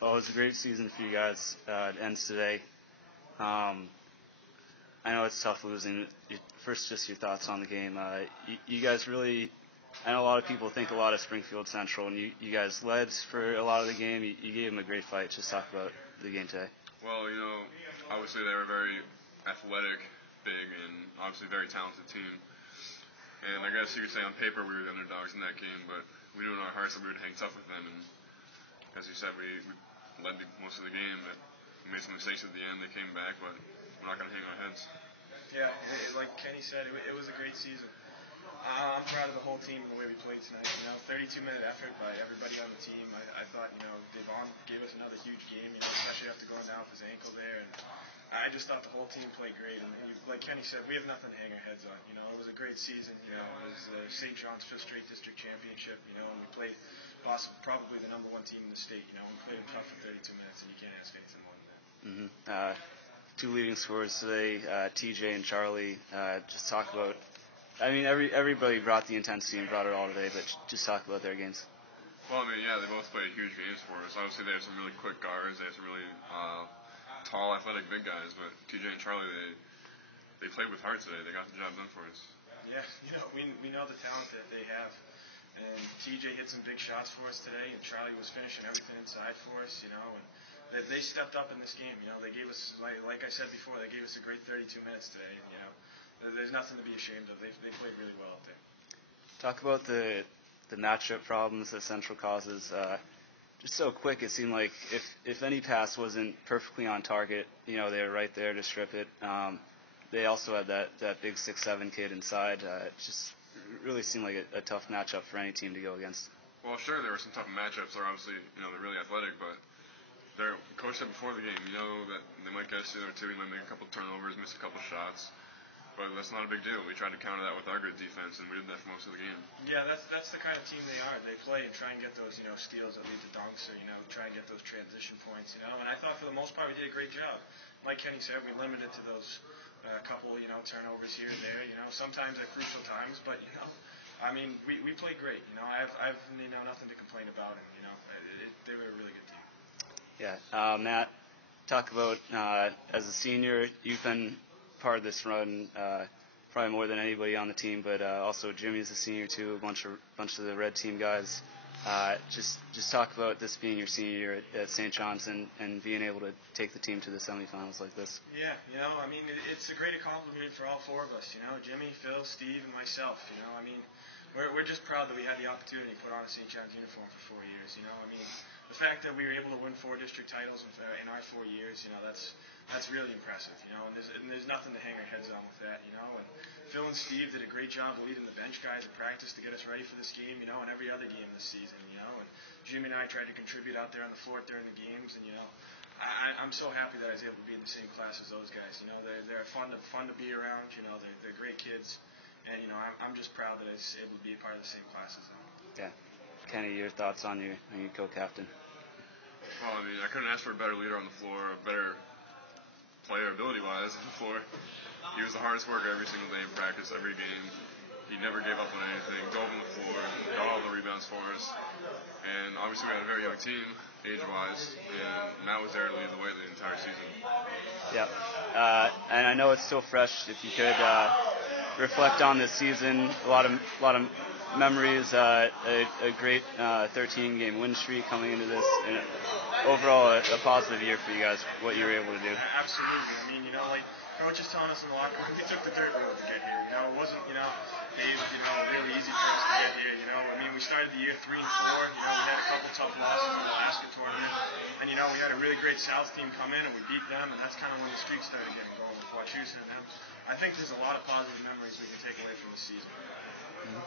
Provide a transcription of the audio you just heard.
Well, it was a great season for you guys. It ends today. I know it's tough losing. First, just your thoughts on the game. You guys really, I know a lot of people think a lot of Springfield Central, and you guys led for a lot of the game. You gave them a great fight. Just talk about the game today. Well, obviously they were very athletic, big, and obviously very talented team. And I guess you could say on paper we were the underdogs in that game, but we knew in our hearts that we would hang tough with them. And as you said, we led most of the game. But we made some mistakes at the end. They came back, but we're not going to hang our heads. Yeah, like Kenny said, it was a great season. I'm proud of the whole team and the way we played tonight. 32-minute effort by everybody on the team. I thought, Devon gave us another huge game, especially after going down with his ankle there. And I just thought the whole team played great. And like Kenny said, we have nothing to hang our heads on. It was a great season. It was St. John's fifth straight district championship. And we played probably the number one team in the state. We played them tough for 32 minutes, and you can't ask anything more than that. Mm-hmm. Two leading scorers today, TJ and Charlie. Just talk about. I mean, everybody brought the intensity and brought it all today, but just talk about their games. Well, yeah, they both played huge games for us. Obviously, they have some really quick guards. They have some really tall, athletic, big guys. But TJ and Charlie, they played with heart today. They got the job done for us. Yeah, we know the talent that they have. And TJ hit some big shots for us today, and Charlie was finishing everything inside for us, and they stepped up in this game. They gave us, like I said before, they gave us a great 32 minutes today. There's nothing to be ashamed of. They played really well out there. Talk about the matchup problems that Central causes. Just so quick, it seemed like if any pass wasn't perfectly on target, they were right there to strip it. They also had that big 6'7" kid inside. It just really seemed like a tough matchup for any team to go against. Well, sure, there were some tough matchups. They're obviously, they're really athletic, but the coach said before the game, that they might get us 2 or 2. We might make a couple turnovers, miss a couple shots. But that's not a big deal. We tried to counter that with our good defense, and we did that for most of the game. Yeah, that's the kind of team they are. They play and try and get those, steals that lead to dunks, or, try and get those transition points, And I thought for the most part we did a great job. Like Kenny said, we limited to those couple, turnovers here and there, sometimes at crucial times. But, we played great. I've nothing to complain about, and, they were a really good team. Yeah. Matt, talk about, as a senior, you've been part of this run probably more than anybody on the team, but also Jimmy's a senior too, a bunch of the red team guys. Just talk about this being your senior year at St. John's and being able to take the team to the semifinals like this. Yeah, it's a great accomplishment for all four of us, Jimmy, Phil, Steve, and myself, We're just proud that we had the opportunity to put on a St. John's uniform for 4 years, The fact that we were able to win 4 district titles in our 4 years, that's really impressive, and there's nothing to hang our heads on with that, And Phil and Steve did a great job of leading the bench guys at practice to get us ready for this game, and every other game this season, And Jimmy and I tried to contribute out there on the floor during the games, and I'm so happy that I was able to be in the same class as those guys. They're fun to be around. They're great kids. And, I'm just proud that I was able to be a part of the same class as them. Yeah. Kenny, your thoughts on your co-captain? Well, I couldn't ask for a better leader on the floor, a better player ability-wise on the floor. He was the hardest worker every single day in practice, every game. He never gave up on anything, dove on the floor, got all the rebounds for us. And obviously we had a very young team, age-wise, and Matt was there to lead the way the entire season. Yeah. And I know it's still fresh. If you could reflect on this season, a lot of memories, a great 13-game win streak coming into this, and overall a positive year for you guys, what you were able to do. Absolutely. Like Coach was telling us in the locker room, we took the dirt road to get here. It wasn't, Dave, really easy for us to get here. We started the year 3-4. We had a couple tough losses in the basket tournament, and we had a really great South team come in and we beat them, and that's kind of when the streak started getting going with Wachusett and them. I think there's a lot of positive memories we can take away from this season. Mm-hmm.